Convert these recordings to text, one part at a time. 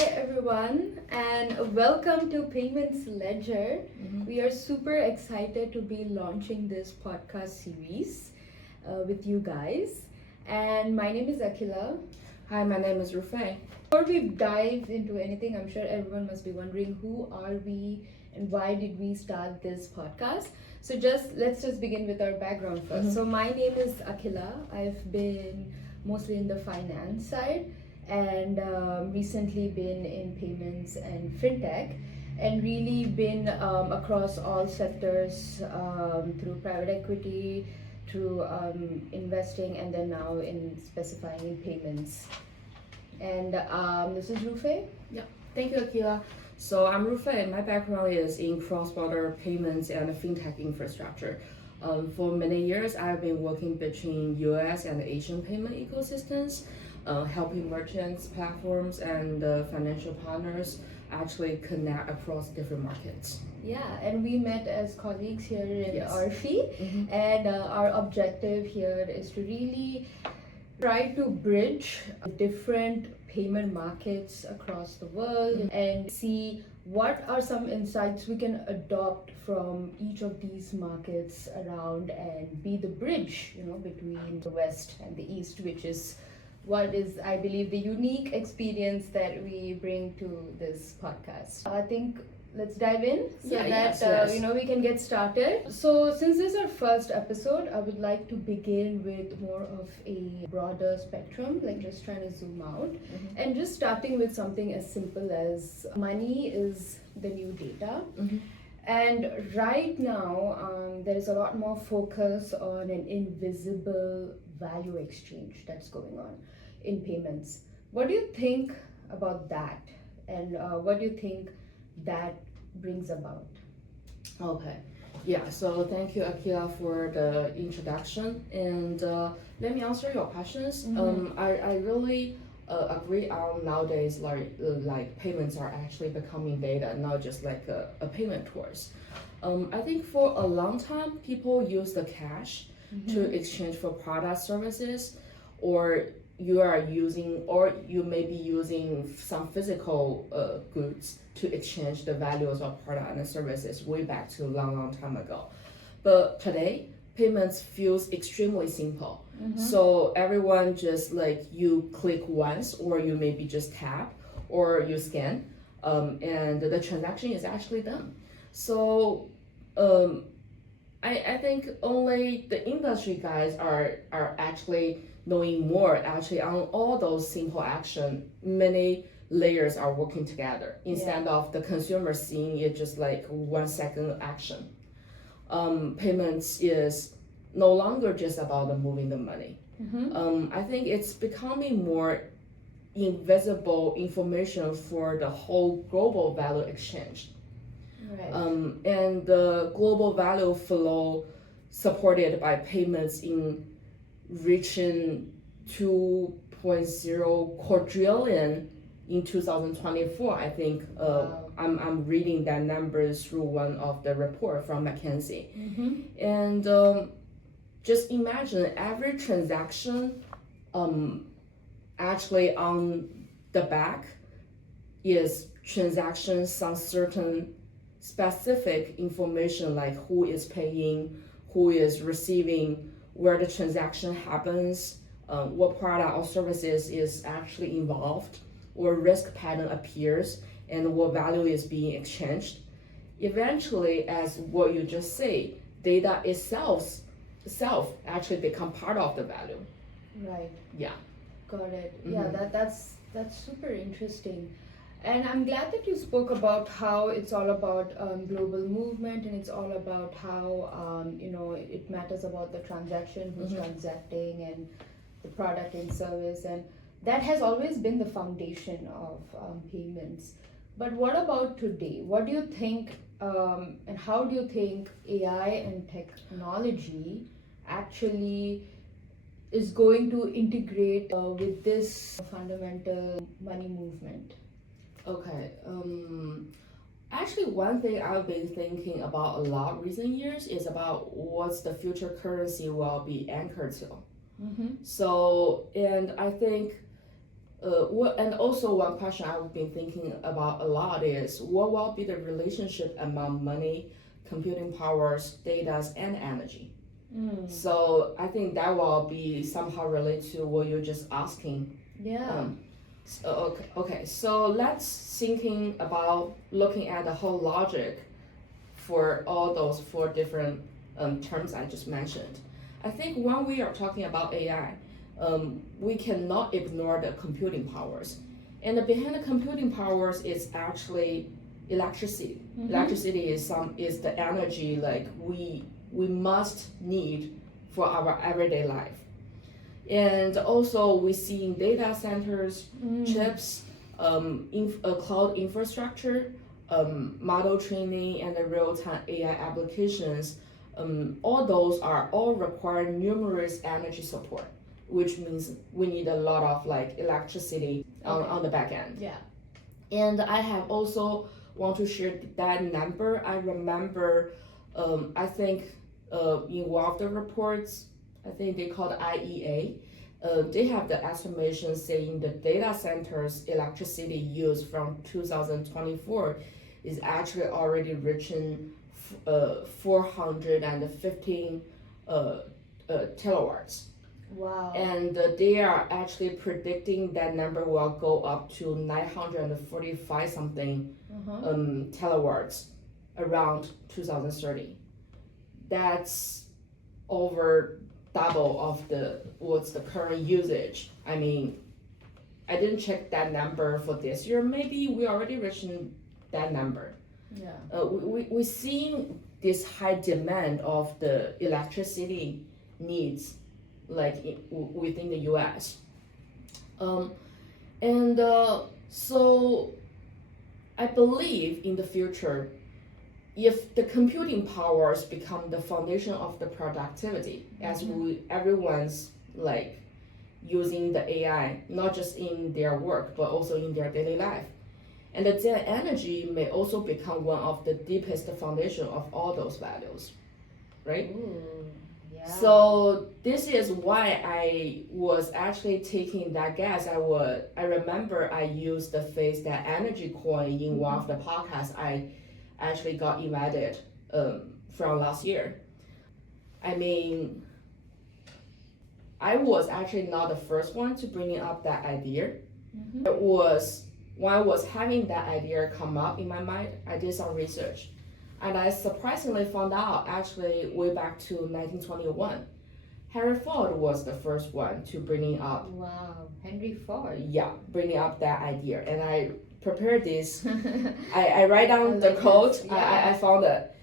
everyone, and welcome to Payments Ledger. We are super excited to be launching this podcast series with you guys. And my name is Akhila. Hi, my name is Rufei. Before we dive into anything, I'm sure everyone must be wondering who are we and why did we start this podcast. So let's begin with our background first. So my name is Akhila. I've been mostly in the finance side and recently been in payments and fintech, and really been across all sectors through private equity, through investing, and then now in specifying in payments. And this is Rufei. Yeah, thank you, Akhila. So I'm Rufei. My background is in cross-border payments and fintech infrastructure. For many years, I've been working between US and Asian payment ecosystems, helping merchants, platforms, and financial partners actually connect across different markets. Yeah, and we met as colleagues here in Yes. Aurfy, and our objective here is to really try to bridge different payment markets across the world and see what are some insights we can adopt from each of these markets around and be the bridge, between the West and the East, which is what is, I believe, the unique experience that we bring to this podcast. I think let's dive in so that we can get started. So since this is our first episode, I would like to begin with more of a broader spectrum, like just trying to zoom out and just starting with something as simple as money is the new data. And right now, there is a lot more focus on an invisible value exchange that's going on in payments. What do you think about that? And what do you think that brings about? Okay. Yeah, so thank you, Akhila, for the introduction. And let me answer your questions. I really agree on nowadays, like payments are actually becoming data, not just like a payment tools. I think for a long time, people use the cash to exchange for product services, or you may be using some physical goods to exchange the values of product and services way back to a long time ago. But today, payments feels extremely simple. So everyone just like you click once, or you maybe just tap, or you scan, and the transaction is actually done. So I think only the industry guys are actually knowing more actually on all those simple action. Many layers are working together instead of the consumer seeing it just like 1 second action. Payments is no longer just about the moving the money. I think it's becoming more invisible information for the whole global value exchange. Right. And the global value flow supported by payments in reaching 2.0 quadrillion in 2024. I think I'm reading that number through one of the report from McKinsey. And just imagine every transaction actually on the back is transactions, some certain specific information like who is paying, who is receiving, where the transaction happens, what product or services is actually involved, or risk pattern appears, and what value is being exchanged. Eventually, as what you just say, data itself actually become part of the value. Right. Yeah. Got it. Yeah, that's super interesting. And I'm glad that you spoke about how it's all about global movement, and it's all about how it matters about the transaction, who's transacting, and the product and service, and that has always been the foundation of payments. But what about today? What do you think, and how do you think AI and technology actually is going to integrate with this fundamental money movement? Okay. Actually, one thing I've been thinking about a lot recent years is about what's the future currency will be anchored to. So, and I think And also one question I've been thinking about a lot is what will be the relationship among money, computing powers, data, and energy? So I think that will be somehow related to what you're just asking. Yeah. Okay. So let's thinking about looking at the whole logic for all those four different terms I just mentioned. I think when we are talking about AI, we cannot ignore the computing powers. And behind the computing powers is actually electricity. Electricity is the energy like we must need for our everyday life. And also we see in data centers, chips, cloud infrastructure, model training, and the real-time AI applications. All those are all require numerous energy support, which means we need a lot of like electricity on the back end. Yeah. And I have also want to share that number. I remember, I think in one of the reports, I think they called IEA, they have the estimation saying the data centers electricity use from 2024 is actually already reaching 415 kilowatts. Wow. And they are actually predicting that number will go up to 945 something kilowatts around 2030. That's over double of what's the current usage. I mean, I didn't check that number for this year. Maybe we already reaching that number. Yeah. We're seeing this high demand of the electricity needs like within the US. So I believe in the future, if the computing powers become the foundation of the productivity, as everyone's like using the AI, not just in their work, but also in their daily life. And then energy may also become one of the deepest foundation of all those values, right? Ooh, yeah. So this is why I was actually taking that guess. I remember I used the phrase that energy coin in one of the podcasts I actually got invited from last year. I mean, I was actually not the first one to bring up that idea. It was when I was having that idea come up in my mind, I did some research. And I surprisingly found out actually way back to 1921, Henry Ford was the first one to bring up. Wow, Henry Ford. Yeah, bringing up that idea. And I prepared this. I write down the quote. Yeah. I found it.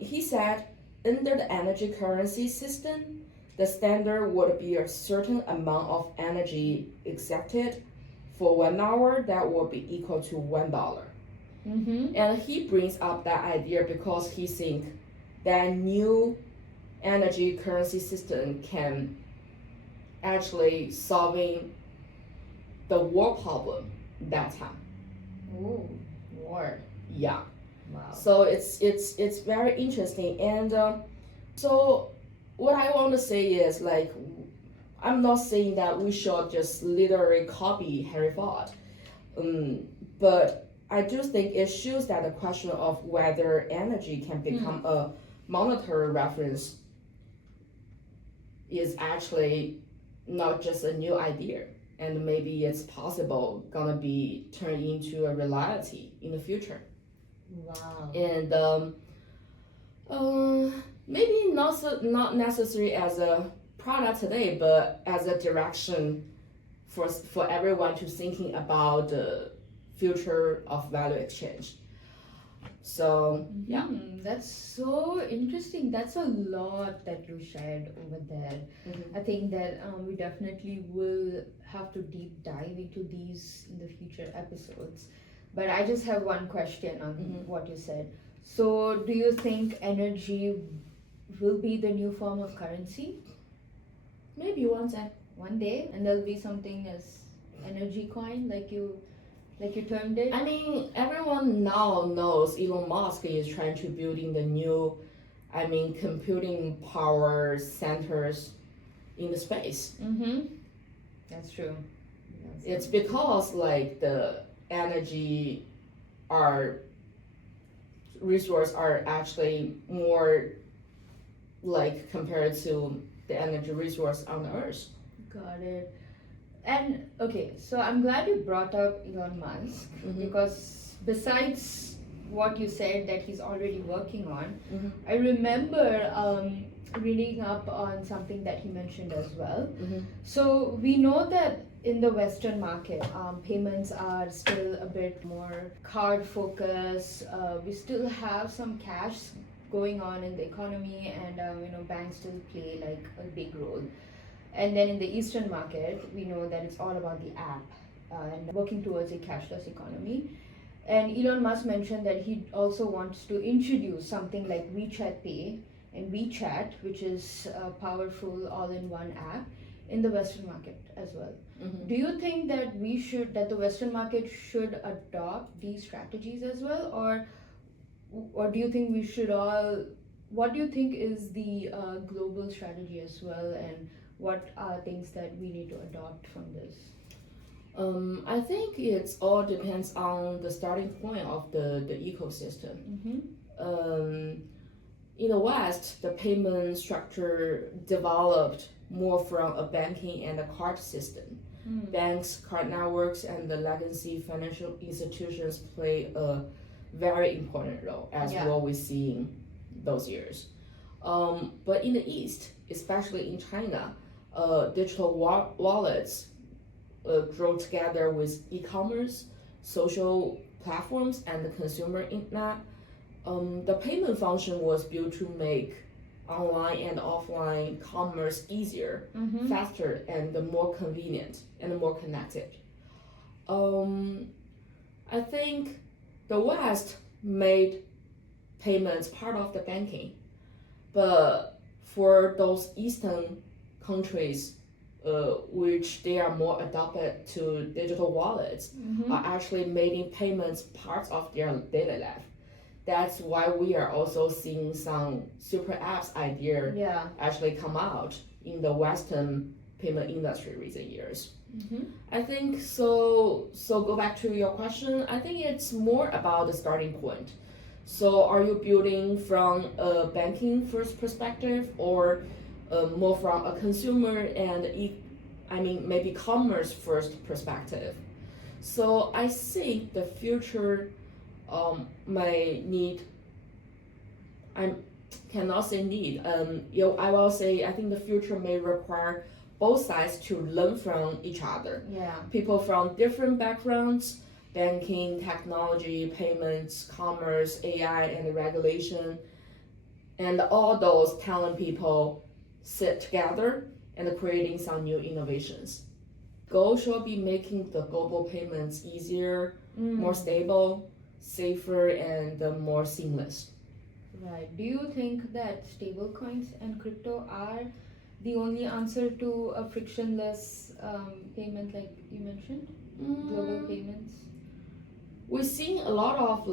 He said, under the energy currency system, the standard would be a certain amount of energy accepted for 1 hour that would be equal to $1. And he brings up that idea because he thinks that new energy currency system can actually solving the war problem that time. Ooh, war. Yeah. Wow. So it's very interesting. And so what I want to say is like, I'm not saying that we should just literally copy Henry Ford, but I do think it shows that the question of whether energy can become a monetary reference is actually not just a new idea, and maybe it's possible gonna be turned into a reality in the future. Wow. And maybe not necessarily as a product today, but as a direction for everyone to thinking about the future of value exchange. So yeah. That's so interesting. That's a lot that you shared over there. I think that we definitely will have to deep dive into these in the future episodes. But I just have one question on what you said. So do you think energy will be the new form of currency Maybe one day, and there'll be something as energy coin like you termed it? I mean, everyone now knows Elon Musk is trying to build in the new, computing power centers in the space. That's true. It's because like the energy are resource are actually more like compared to the energy resource on the earth. Got it. And okay, so I'm glad you brought up Elon Musk because besides what you said that he's already working on, I remember reading up on something that he mentioned as well. So we know that in the Western market, payments are still a bit more card focused. We still have some cash going on in the economy, and banks still play like a big role. And then in the Eastern market, we know that it's all about the app and working towards a cashless economy. And Elon Musk mentioned that he also wants to introduce something like WeChat Pay and WeChat, which is a powerful all-in-one app, in the Western market as well. Do you think that the Western market should adopt these strategies as well, or do you think we should all? What do you think is the global strategy as well, and what are things that we need to adopt from this? I think it all depends on the starting point of the ecosystem. In the West, the payment structure developed more from a banking and a card system. Banks, card networks, and the legacy financial institutions play a very important role as what we see in those years. But in the East, especially in China, digital wallets grow together with e-commerce, social platforms, and the consumer internet. The payment function was built to make online and offline commerce easier, faster, and more convenient and more connected. I think the West made payments part of the banking, but for those Eastern countries, which they are more adapted to digital wallets, are actually making payments part of their daily life. That's why we are also seeing some super apps idea actually come out in the Western payment industry recent years. I think so. So go back to your question. I think it's more about the starting point. So are you building from a banking first perspective, or more from a consumer and maybe commerce first perspective? So I think the future may need. I cannot say need. I will say I think the future may require both sides to learn from each other. People from different backgrounds, banking, technology, payments, commerce, AI, and regulation, and all those talent people sit together and creating some new innovations. Goal should be making the global payments easier, more stable, safer, and more seamless. Right. Do you think that stablecoins and crypto are the only answer to a frictionless payment, like you mentioned, global payments? We're seeing a lot of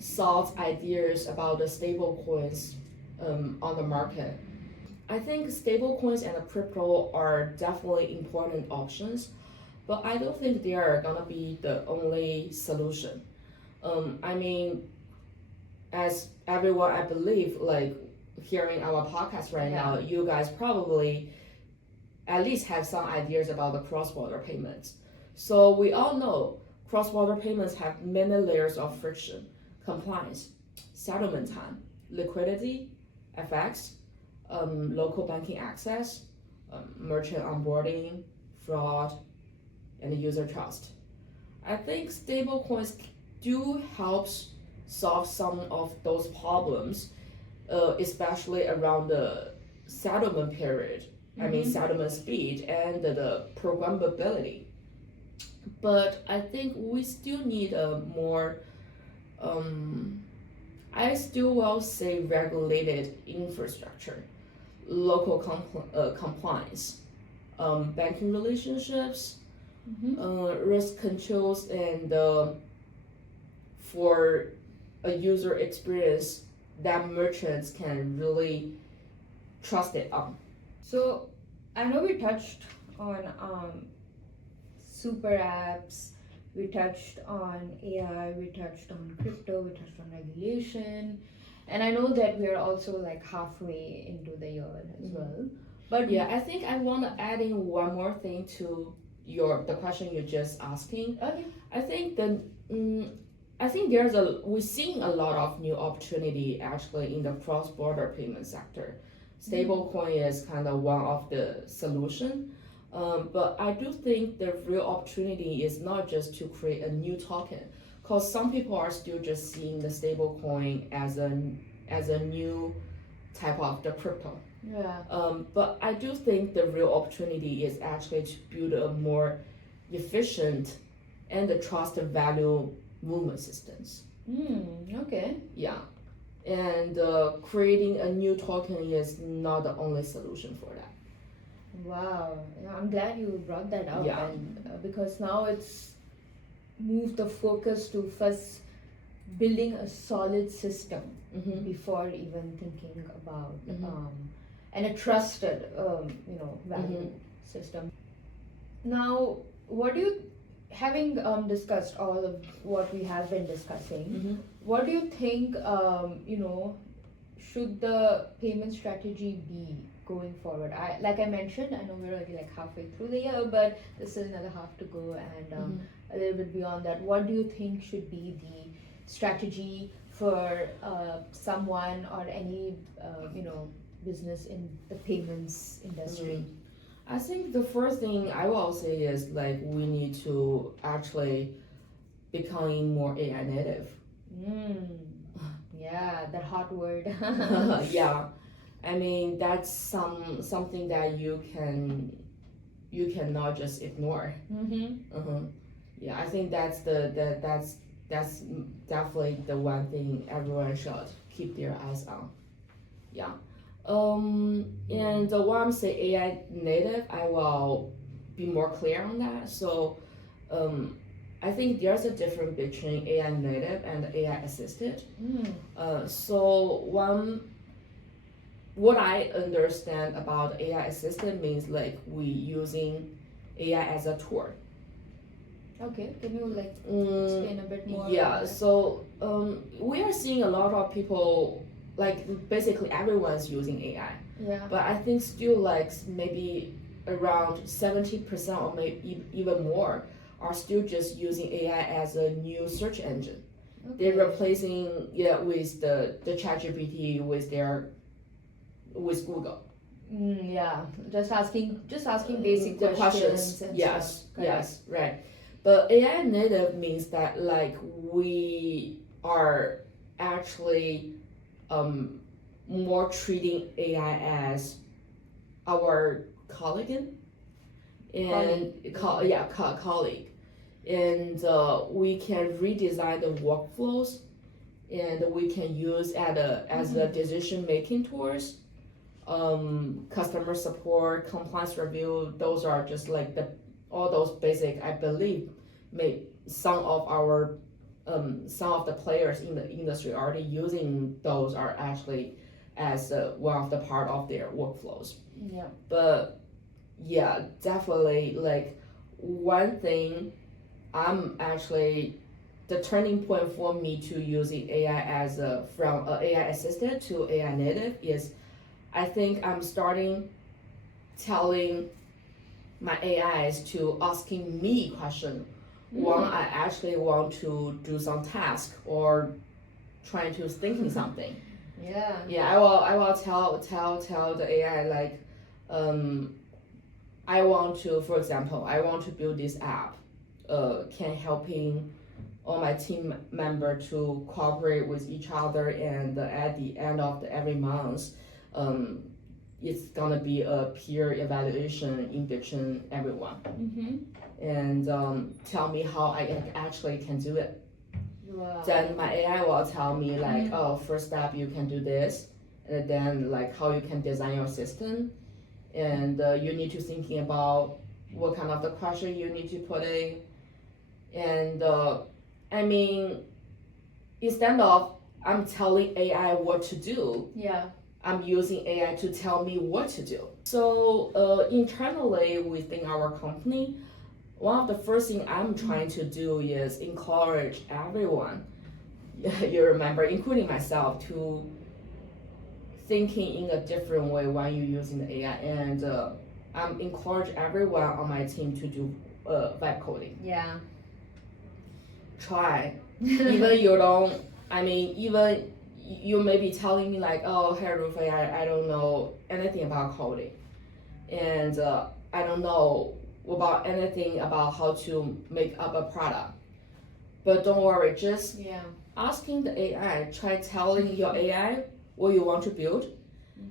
thoughts, ideas about the stable coins on the market. I think stable coins and crypto are definitely important options, but I don't think they are gonna be the only solution. As everyone, I believe, like hearing our podcast right now, you guys probably at least have some ideas about the cross-border payments. So we all know cross-border payments have many layers of friction: compliance, settlement time, liquidity, FX, local banking access, merchant onboarding, fraud, and user trust. I think stablecoins do help solve some of those problems, especially around the settlement period. Settlement speed and the programmability. But I think we still need a more, I still will say, regulated infrastructure, local compliance, banking relationships, risk controls, and for a user experience that merchants can really trust it on. So I know we touched on super apps, we touched on AI, we touched on crypto, we touched on regulation, and I know that we're also like halfway into the year as well. But Yeah, I think I want to add in one more thing to the question you're just asking. okay. I think we're seeing a lot of new opportunity actually in the cross-border payment sector. Stablecoin is kind of one of the solution, but I do think the real opportunity is not just to create a new token, because some people are still just seeing the stablecoin as a new type of the crypto. Yeah. But I do think the real opportunity is actually to build a more efficient and the trust value movement systems. Okay. Yeah, and creating a new token is not the only solution for that. Wow. Yeah, I'm glad you brought that up. Yeah. And because now it's moved the focus to first building a solid system before even thinking about and a trusted value system. Now, what do you, having discussed all of what we have been discussing, what do you think should the payment strategy be going forward? Like I mentioned, I know we're already like halfway through the year, but there's still another half to go, and a little bit beyond that. What do you think should be the strategy for someone or any business in the payments industry? I think the first thing I will say is like we need to actually becoming more AI native. Yeah, that hot word. Yeah, I mean that's something that you cannot just ignore. Yeah, I think that's that's definitely the one thing everyone should keep their eyes on. Yeah. And when I'm saying AI native, I will be more clear on that. So, I think there's a difference between AI native and AI assisted. So what I understand about AI assisted means like we using AI as a tool. Okay, can you like explain a bit more? Yeah, so we are seeing a lot of people, like basically everyone's using AI. Yeah. But I think still like maybe around 70% or maybe even more are still just using AI as a new search engine. Okay. They're replacing with the ChatGPT with Google. Yeah, just asking basic The questions and yes, stuff. yes, right. But AI native means that like we are actually more treating AI as our colleague colleague, and we can redesign the workflows, and we can use as the decision making tools. Customer support, compliance review, those are just like all those basic. I believe some of the players in the industry already using those are actually as one of the part of their workflows. Yeah. But yeah, definitely like one thing I'm actually the turning point for me to using AI from AI assistant to AI native is I think I'm starting telling my AIs to asking me question when I actually want to do some task or trying to thinking something. Yeah. Yeah, I will tell the AI like I want to, for example, I want to build this app can helping all my team member to cooperate with each other, and at the end of every month it's gonna be a peer evaluation in between everyone, and tell me how I actually can do it. Wow. Then my AI will tell me like, oh, first step you can do this, and then like how you can design your system, and you need to thinking about what kind of the question you need to put in, and I mean, instead of I'm telling AI what to do, Yeah. I'm using AI to tell me what to do. So internally within our company, one of the first thing I'm trying to do is encourage everyone, you remember, including myself, to thinking in a different way when you're using the AI. And I'm encourage everyone on my team to do vibe coding. Yeah. Try. Even you don't, even you may be telling me like, oh, hey Rufei, I don't know anything about coding. And I don't know about anything about how to make up a product. But don't worry, just asking the AI, try telling your AI what you want to build,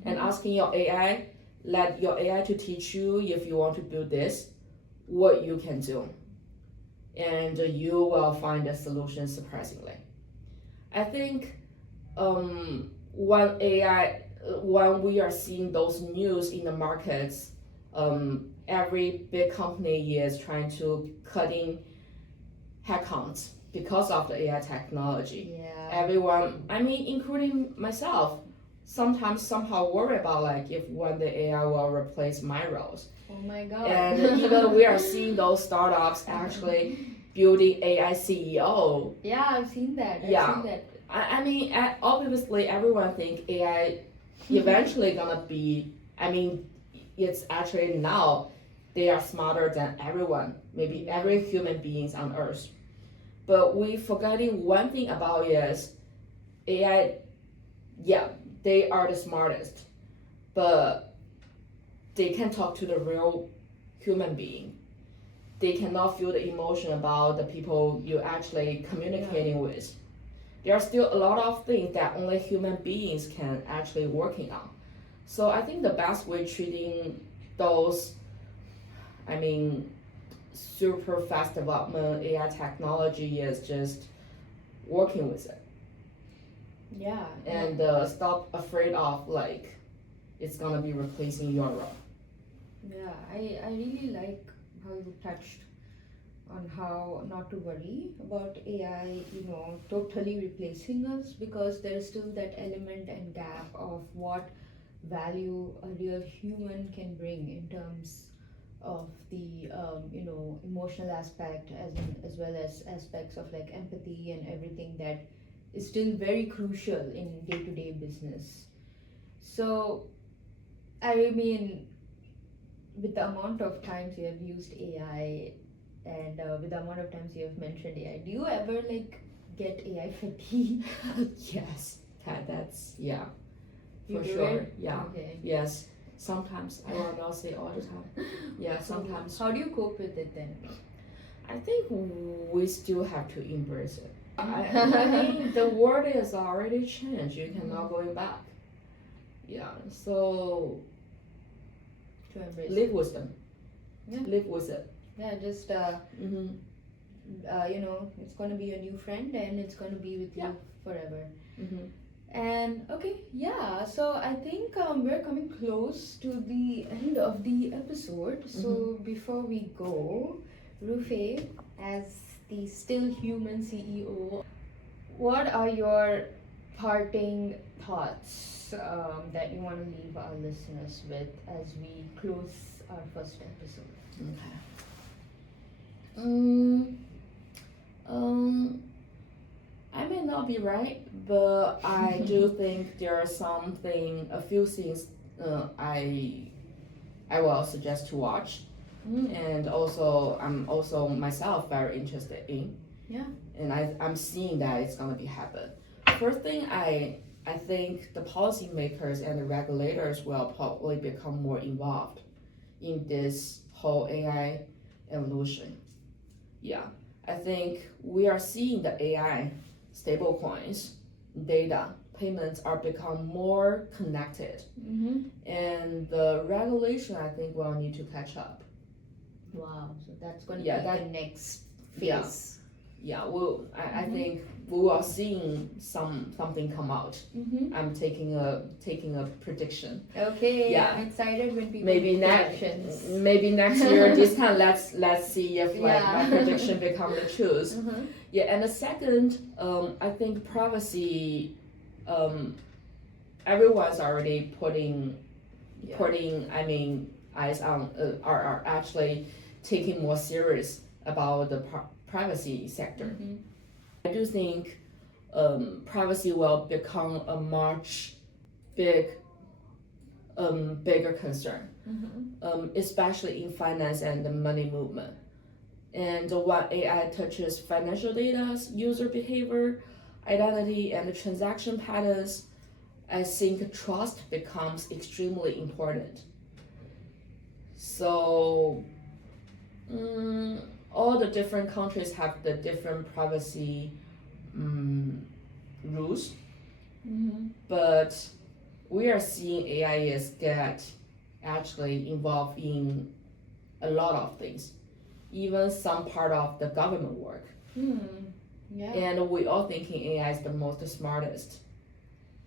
and asking your AI, let your AI to teach you if you want to build this, what you can do. And you will find a solution surprisingly. I think when we are seeing those news in the markets, every big company is trying to cutting headcounts because of the AI technology. Yeah. Everyone, including myself, sometimes somehow worry about like if one day AI will replace my roles. Oh my God. And even we are seeing those startups actually building AI CEO. Yeah, I've seen that. Obviously everyone think AI eventually gonna be, it's actually now they are smarter than everyone, maybe every human beings on earth. But we forgetting one thing about is AI, they are the smartest, but they can talk to the real human being. They cannot feel the emotion about the people you're actually communicating with. There are still a lot of things that only human beings can actually working on. So I think the best way treating those, super fast development AI technology is just working with it. Yeah. And stop afraid of like it's gonna be replacing your role. Yeah, I really like how you touched on how not to worry about AI, totally replacing us, because there's still that element and gap of what value a real human can bring in terms of the emotional aspect, as well as aspects of like empathy and everything that is still very crucial in day-to-day business. So with the amount of times you have used AI and with the amount of times you have mentioned AI, do you ever like get AI fatigue? Yes, that's You for do sure. it? Yeah. Okay. Yes. Sometimes I will not say all the time. Yeah, sometimes. How do you cope with it then? I think we still have to embrace it. The world is already changed. You cannot going back. Yeah. So To embrace live it. with them. Yeah. Live with it. Yeah, just it's gonna be your new friend and it's gonna be with you forever. And so I think we're coming close to the end of the episode. So before we go, Rufei, as the still human CEO, what are your parting thoughts that you want to leave our listeners with as we close our first episode? Okay. I may not be right, but I do think there are a few things I will suggest to watch, and also I'm also myself very interested in. Yeah. And I'm seeing that it's gonna be happen. First thing, I think the policymakers and the regulators will probably become more involved in this whole AI evolution. Yeah, I think we are seeing the AI stablecoins, data, payments are become more connected, and the regulation I think will need to catch up. Wow, so that's going to be the next phase. Yeah, I think we will seeing something come out. I'm taking a prediction. Okay, Yeah. I'm excited when people Maybe next year this time let's see if my prediction become the truth. Yeah, and the second, I think privacy everyone's already putting Yeah. eyes on are actually taking more serious about the privacy sector. Mhm. I do think privacy will become a much bigger concern, especially in finance and the money movement. And when AI touches financial data, user behavior, identity, and transaction patterns, I think trust becomes extremely important. So, all the different countries have the different privacy rules, but we are seeing AI is get actually involved in a lot of things, even some part of the government work. Yeah. And we all thinking AI is the most smartest.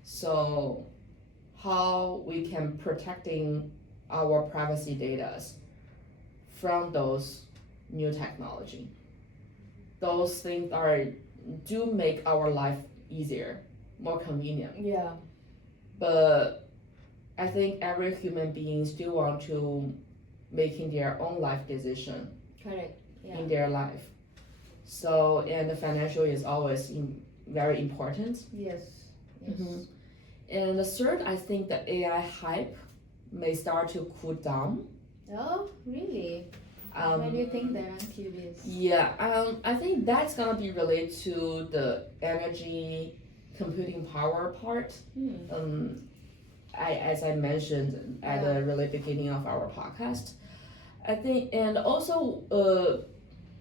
So how we can protecting our privacy data from those new technology. Those things do make our life easier, more convenient. Yeah. But I think every human being still want to making their own life decision. Correct. Yeah. In their life. So, and the financial is always very important. Yes. And the third, I think the AI hype may start to cool down. Oh, really? Why do you think that? I'm curious. Yeah, I think that's gonna be related to the energy computing power part. As I mentioned at the really beginning of our podcast, I think, and also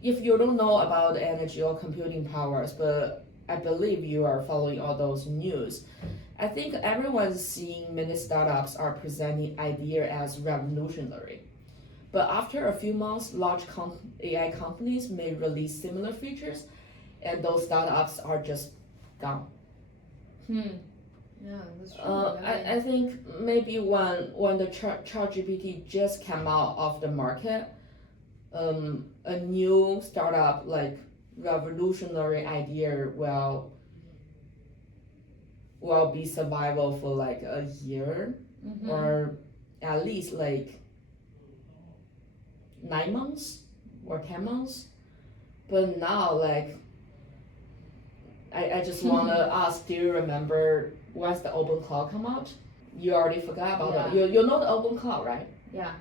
if you don't know about energy or computing powers, but I believe you are following all those news. I think everyone's seeing many startups are presenting idea as revolutionary. But after a few months, large AI companies may release similar features, and those startups are just gone. Yeah, that's true. I think maybe when the ChatGPT just came out of the market, a new startup like revolutionary idea will be survival for like a year or at least like 9 months or 10 months. But now like I just wanna ask, do you remember once the open cloud come out? You already forgot about it. You know the open cloud, right? Yeah.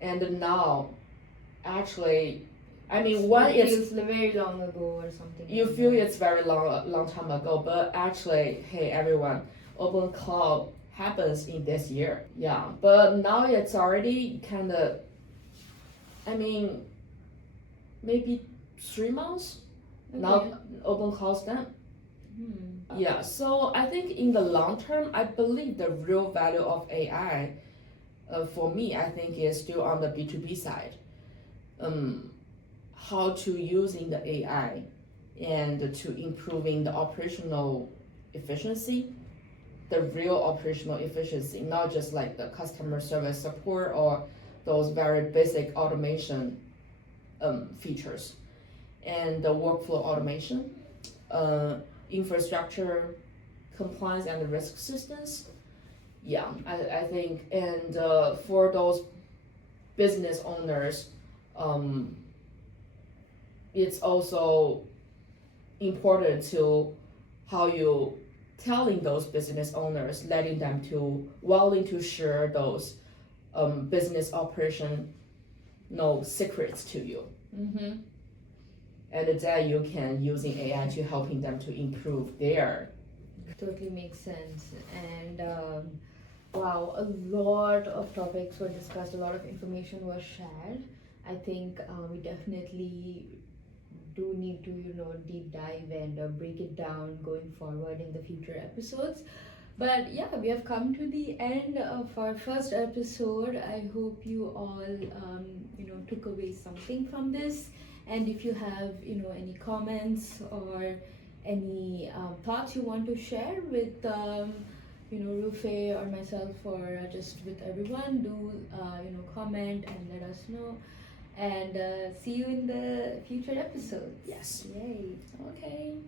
And now actually, I mean, when it feels very long ago or something. You feel it's very long time ago, but actually, hey everyone, open cloud happens in this year. Yeah, but now it's already kind of, I mean, maybe 3 months. Okay. Now open cloud's done. Yeah, so I think in the long term, I believe the real value of AI, for me, I think is still on the B2B side. How to using the AI and to improving the operational efficiency, the real operational efficiency, not just like the customer service support or those very basic automation features, and the workflow automation, infrastructure compliance and risk systems. Yeah, I think, and for those business owners, it's also important to how you telling those business owners, letting them to willing to share those business operation secrets to you. And then you can using AI to helping them to improve their. Totally makes sense. And wow, a lot of topics were discussed, a lot of information was shared. I think we definitely do need to deep dive and break it down going forward in the future episodes. But yeah, we have come to the end of our first episode. I hope you all took away something from this. And if you have any comments or any thoughts you want to share with Rufei or myself or just with everyone, do comment and let us know. And see you in the future episodes. Yes. Yay. Okay.